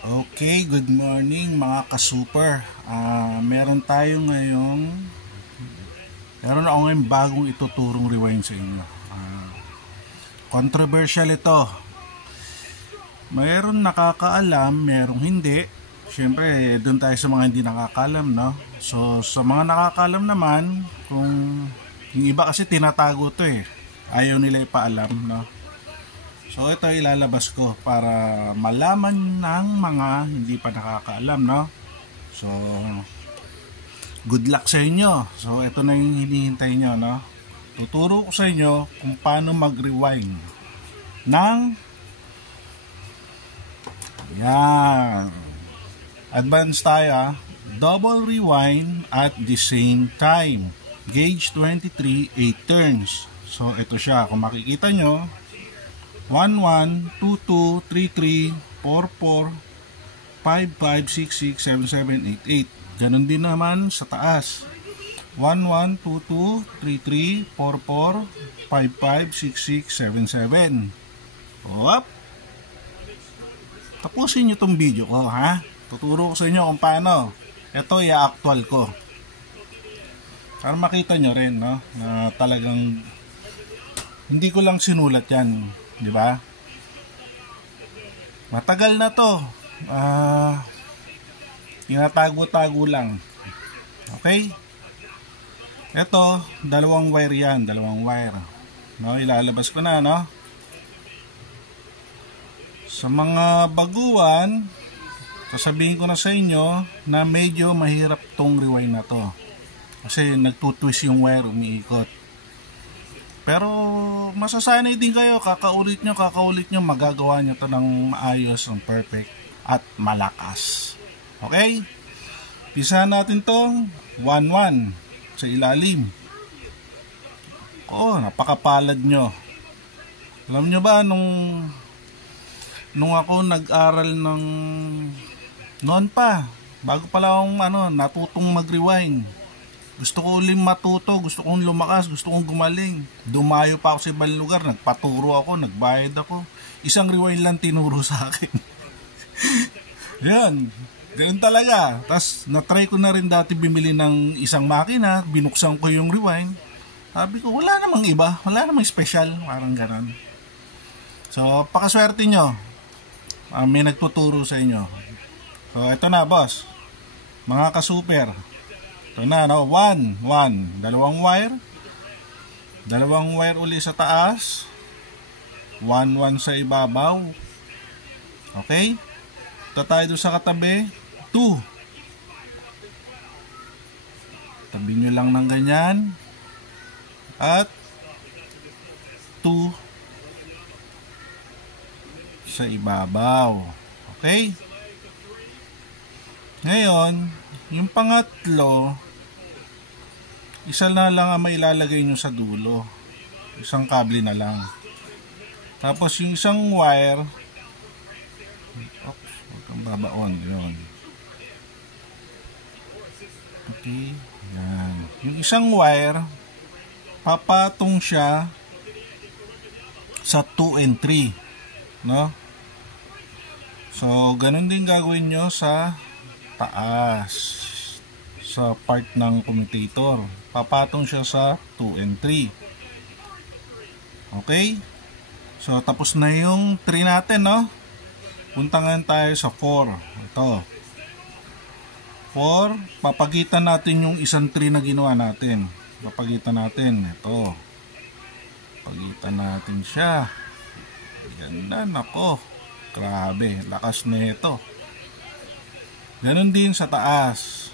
Okay, good morning mga ka-super. Meron ako ngayong bagong ituturong rewind sa inyo. Controversial ito. Meron nakakaalam, merong hindi. Siyempre, doon tayo sa mga hindi nakakaalam, no? So, sa mga nakakaalam naman, kung yung iba kasi tinatago to eh. Ayaw nila ipaalam, no? So ito ilalabas ko para malaman ng mga hindi pa nakakaalam, no? So good luck sa inyo. So ito na yung hinihintay nyo, no? Tuturo ko sa inyo kung paano mag-rewind ng yan. Advance tayo, double rewind at the same time. Gauge 23, 8 turns. So ito siya, kung makikita nyo, 1, 1, 2, 2, 3, 3, 4, 4, 5, 5, 6, 6, 7, 7, 8, 8. Ganon din naman sa taas. 1, 1, 2, 2, 3, 3, 4, 4, 5, 5, 6, 6, 7, 7. Up. Tapusin nyo tong video ko, ha? Tuturo ko sa inyo kung paano. Ito i-actual ko. Para makita nyo rin, no? Na talagang hindi ko lang sinulat yan. Di ba? Matagal na to. Tinatago-tago lang. Okay? Ito, dalawang wire yan. Dalawang wire. No, ilalabas ko na, no? Sa mga baguan, sasabihin ko na sa inyo na medyo mahirap tong rewind na to. Kasi nagtutwist yung wire, umiikot. Pero masasanay din kayo, kakaulit nyo, magagawa nyo to ng maayos, ng perfect at malakas. Okay? Pisa natin tong 1-1 sa ilalim. Napakapalad nyo. Alam nyo ba, nung ako nag-aral ng noon pa, bago pala akong natutong mag-rewind, gusto ko uling matuto, gusto kong lumakas, gusto kong gumaling. Dumayo pa ako sa ibang lugar, nagpaturo ako, nagbayad ako. Isang rewind lang tinuro sa akin. Yan, ganun talaga. Tapos natry ko na rin dati bumili ng isang makina, binuksan ko yung rewind. Sabi ko, wala namang iba, wala namang special, parang ganun. So, pakaswerte nyo. May nagtuturo sa inyo. So, ito na boss. Mga ka-super. Ito na, no? 1, 1. Dalawang wire uli sa taas. 1, 1 sa ibabaw. Okay? Ito tayo doon sa katabi. 2. Tabi nyo lang ng ganyan. At 2 sa ibabaw. Okay? Ngayon, yung pangatlo, isa na lang ang mailalagay nyo sa dulo. Isang kable na lang. Tapos yung isang wire, huwag kang babaon. Yun. Okay. Yan. Yung isang wire, papatong siya sa 2 and 3. No? So, ganun din gagawin nyo sa taas. Sa part ng commutator. Papatong siya sa 2 and 3. Okay? So, tapos na yung 3 natin, no? Punta nga tayo sa 4. Ito. 4. Papagitan natin yung isang 3 na ginawa natin. Papagitan natin. Ito. Papagitan natin siya. Ganda, nako. Grabe, lakas nito. Ganon din sa taas.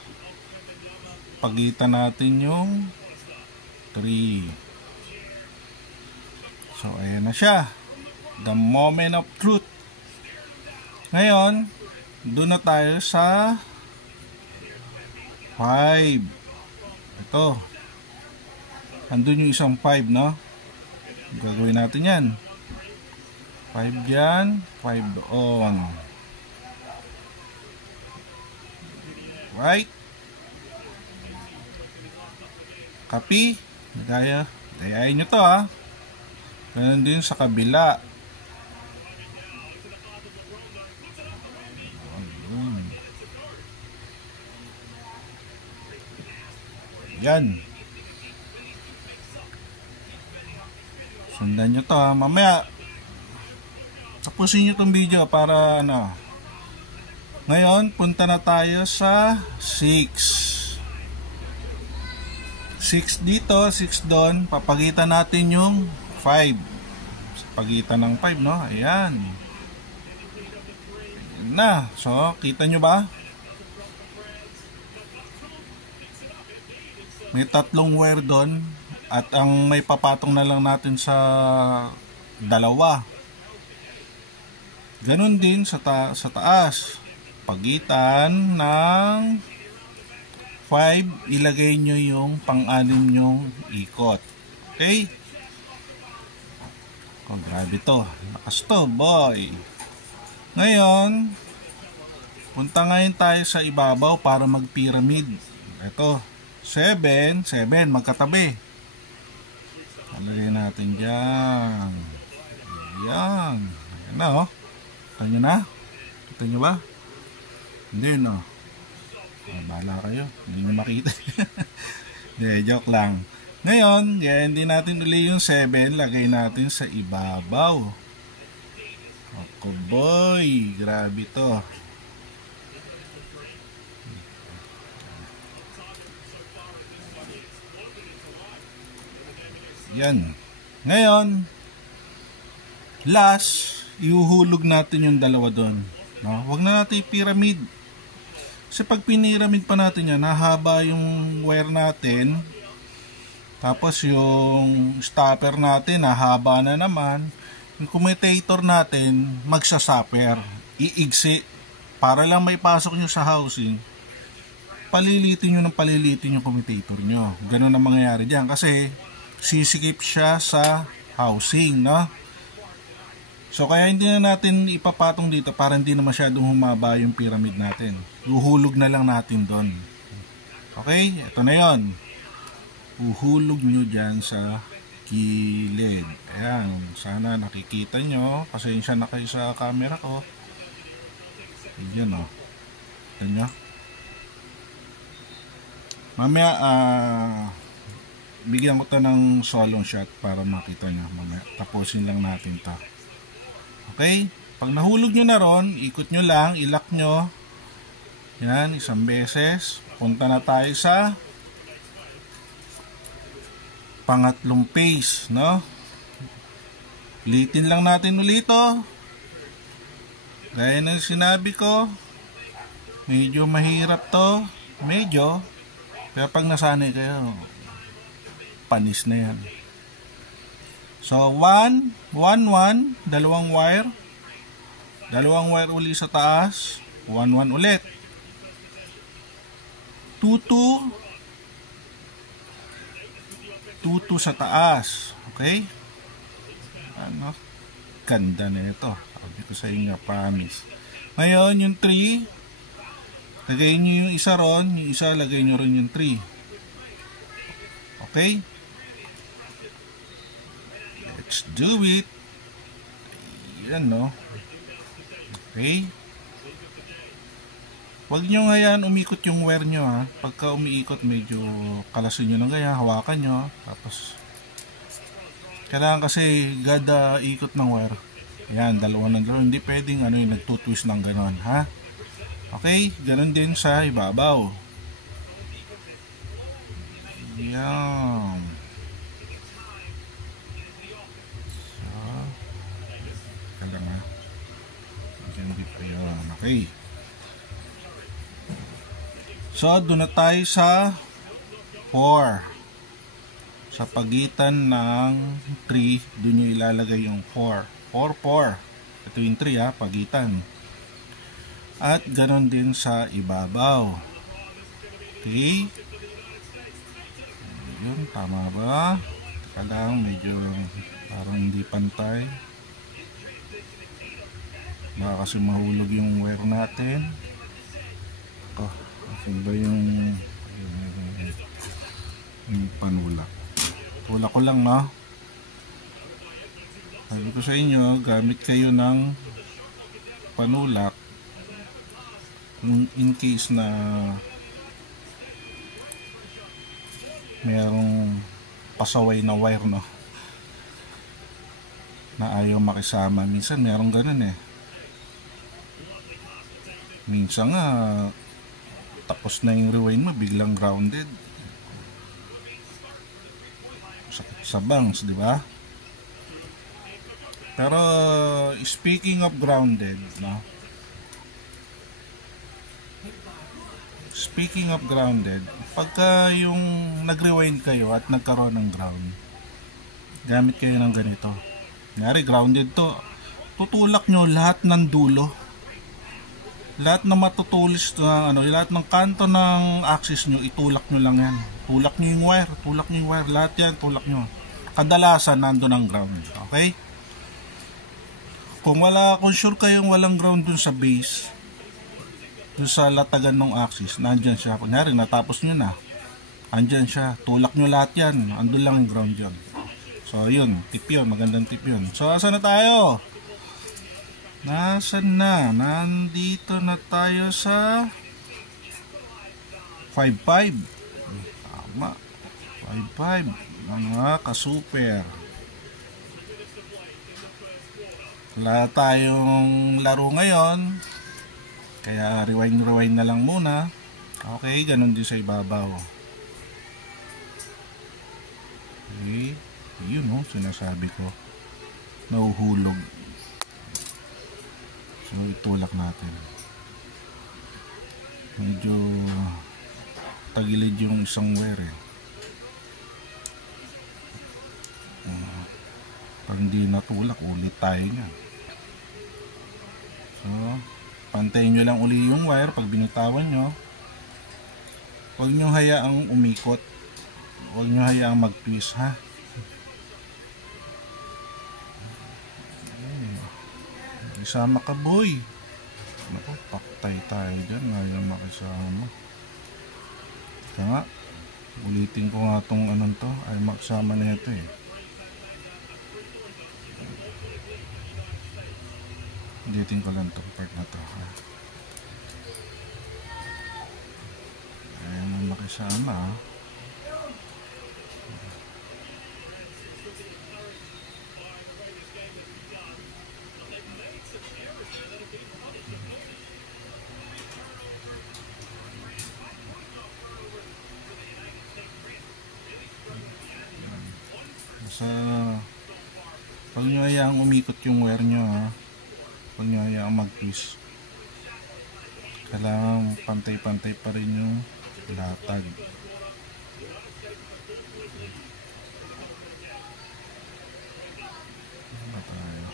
Pagitan natin yung 3. So, ayan na siya. The moment of truth. Ngayon, doon na tayo sa 5. Ito. Andun yung isang 5, no? Gagawin natin yan. 5 yan, 5 doon. Right? Copy? Gayahin nyo to, ha? Ganun din sa kabila. Yan. Sundan nyo to ha. Mamaya tapusin nyo tong video para ano. Ngayon punta na tayo sa 6 dito, 6 doon. Papagitan natin yung 5 sa pagitan ng 5, no? Ayan. Ayan na. So kita nyo ba? May tatlong wire doon. At ang may papatong na lang natin sa dalawa. Ganun din sa taas. Pagitan ng 5, ilagay nyo yung pang-anim nyong ikot. Okay? Oh, grabe to. Lakas to, boy. Ngayon, punta ngayon tayo sa ibabaw para mag-pyramid. Ito, 7, magkatabi. Lagay natin dyan. Ayan. Ayan na, oh. Kita nyo na? Kita nyo ba? Hindi, no? Bahala kayo. Hindi nyo makita. Hindi, joke lang. Ngayon, yan, hindi natin uli yung 7. Lagay natin sa ibabaw. Ako, boy. Grabe to. Yan. Ngayon, last, ihuhulog natin yung dalawa doon. No? Huwag na natin i-pyramid. Kasi pag piniramid pa natin yan, nahaba yung wire natin. Tapos yung stopper natin, nahaba na naman. Yung commutator natin, magsasupper. Iigsi. Para lang may pasok nyo sa housing. Palilitin nyo ng palilitin yung commutator nyo. Ganun ang mangyayari dyan. Kasi sisikip siya sa housing, no? So kaya hindi na natin ipapatong dito para hindi na masyadong humaba yung pyramid natin. Uhulog na lang natin doon. Okay? Ito na yon. Uhulog nyo dyan sa gilid. Ayan. Sana nakikita nyo. Pasensya na kayo sa camera ko. Ayan, o. Ayan nyo. Mamaya, bigyan ko to ng solo shot para makita nyo. Mamaya, tapusin lang natin to. Okay? Pag nahulog nyo na ron, ikot nyo lang, ilock nyo. Yan, isang beses. Punta na tayo sa pangatlong phase, no? Ulitin lang natin ulit to. Gaya ng sinabi ko, medyo mahirap to. Medyo. Pero pag nasanay kayo, panis na yan. So 1, 1, 1, dalawang wire. Dalawang wire uli sa taas. 1, 1 ulit. 2, 2. 2, 2 sa taas. Okay? Ano? Ganda na ito. Sabi ko sa inyo, promise. Ngayon, yung 3. Lagay nyo yung isa ron. Yung isa, lagay nyo rin yung 3. Okay? Let's do it. Yan, no? Okay? Huwag nyo ngayon umikot yung wire nyo, ha? Pagka umiikot, medyo kalasin nyo ng ganyan, hawakan nyo. Tapos, kailangan kasi gada ikot ng wire. Yan, dalawa ng dalawa. Hindi pwedeng ano, yung nagtutwist ng ganon, ha? Okay? Ganon din sa ibabaw. Yan. Okay. So, doon na tayo sa 4. Sa pagitan ng 3, doon nyo ilalagay yung 4. 4, 4. Ito yung 3, ha, pagitan. At ganon din sa ibabaw. Okay. Yun, tama ba? Teka lang, medyo parang hindi pantay. Baka kasi mahulog yung wire natin. Oh, asan ba yung panulak? Tulak ko lang, no? Sabi ko sa inyo, gamit kayo ng panulak in case na merong pasaway na wire, no, na ayaw makisama. Minsan merong ganun eh. Minsan nga tapos na yung rewind mo, biglang grounded. Sakit sa bangs, di ba? Pero speaking of grounded, no? Speaking of grounded, pagka yung nag-rewind kayo at nagkaroon ng ground, gamit kayo ng ganito. Ngari, grounded to. Tutulak nyo lahat ng dulo. Lahat na matutulis na lahat ng kanto ng axis nyo, itulak nyo lang yan. Tulak nyo yung wire, lahat yan, tulak nyo. Kadalasan nandun ang ground, okay? Kung sure kayong walang ground dun sa base, dun sa latagan ng axis, nandyan siya. Kunyari, natapos nyo na, andyan siya, tulak nyo lahat yan, andun lang yung ground yun. So yun, tip yun, magandang tip yun. So asan na tayo? Nasaan na? Nandito na tayo sa 5-5. Tama, 5-5 mga kasuper. Wala tayong laro ngayon, kaya rewind na lang muna. Okay, ganun din sa ibabaw. Okay, yun o, sinasabi ko, nahuhulog. So itulak natin. Medyo tagilid yung isang wire eh. Pag hindi natulak, ulit tayo nga. So pantayin nyo lang uli yung wire pag binitawan nyo. Huwag nyo hayaang umikot, huwag nyo hayaang mag-twist, ha. Isama ka, boy. Naku, paktay tayo dyan, ngayon makisama. Kaya nga, ulitin ko nga itong to, ay makisama na ito eh. Ulitin ko lang itong part na to, ha. Ayan ang makisama, ha. Sa pag nyo hayaang umikot yung wire nyo, ha, pag nyo hayaang mag-twist, kailangan pantay-pantay pa rin yung latag. Ano tayo?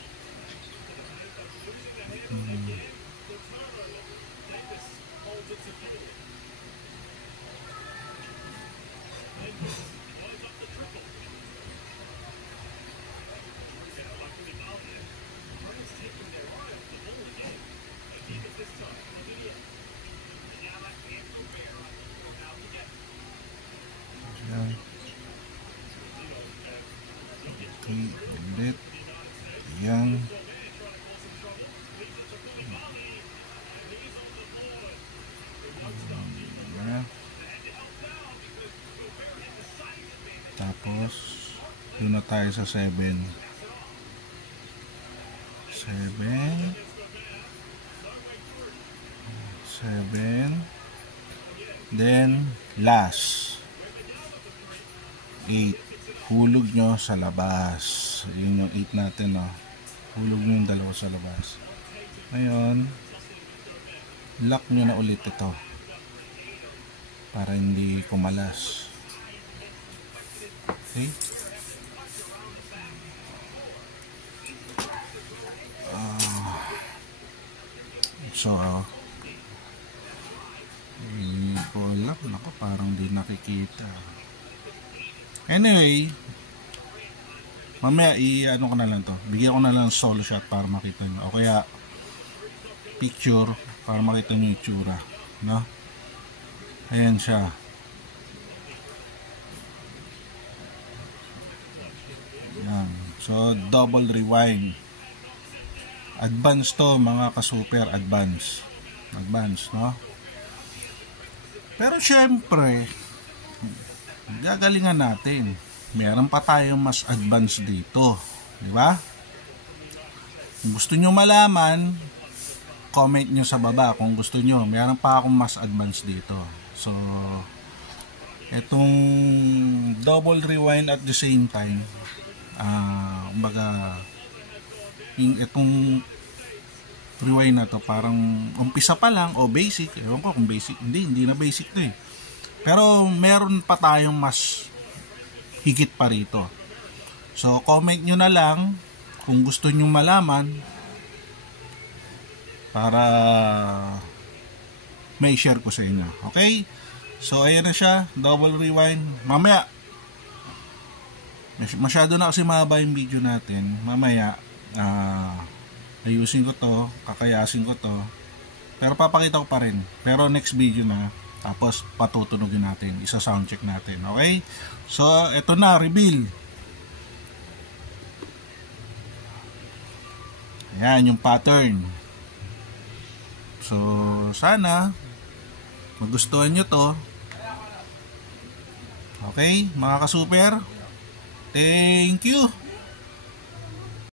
Okay, ulit. Ayan. Tapos doon na tayo sa 7. Then last 8. Hulog nyo sa labas. Yun yung 8 natin, no? Hulog nyo yung dalawa sa labas. Ngayon, lock nyo na ulit ito para hindi kumalas. Okay? So hindi ko alam. Naku, parang di nakikita. Anyway, mamaya i-ano ko na lang to. Bigyan ko na lang solo shot para makita nyo. O kaya picture para makita nyo yung itsura, no? Ayan siya. Ayan. So double rewind. Advance to mga ka-super, advance, no? Pero syempre gagalingan natin. Meron pa tayong mas advanced dito, di ba? Kung gusto nyo malaman, comment nyo sa baba kung gusto nyo. Meron pa akong mas advanced dito. So, itong double rewind at the same time, kumbaga, itong rewind na to parang umpisa pa lang o basic, ewan ko kung basic, hindi na basic na eh, pero meron pa tayong mas higit pa rito. So comment nyo na lang kung gusto nyo malaman para may share ko sa inyo. Okay, so ayan na siya, double rewind. Mamaya masyado na kasi mahaba yung video natin, mamaya ayusin ko to, kakayasin ko to, pero papakita ko pa rin, pero next video na, tapos patutunugin natin, isa sound check natin. Okay, so eto na, reveal. Ayan yung pattern. So sana magustuhan nyo to. Okay mga ka-super, thank you.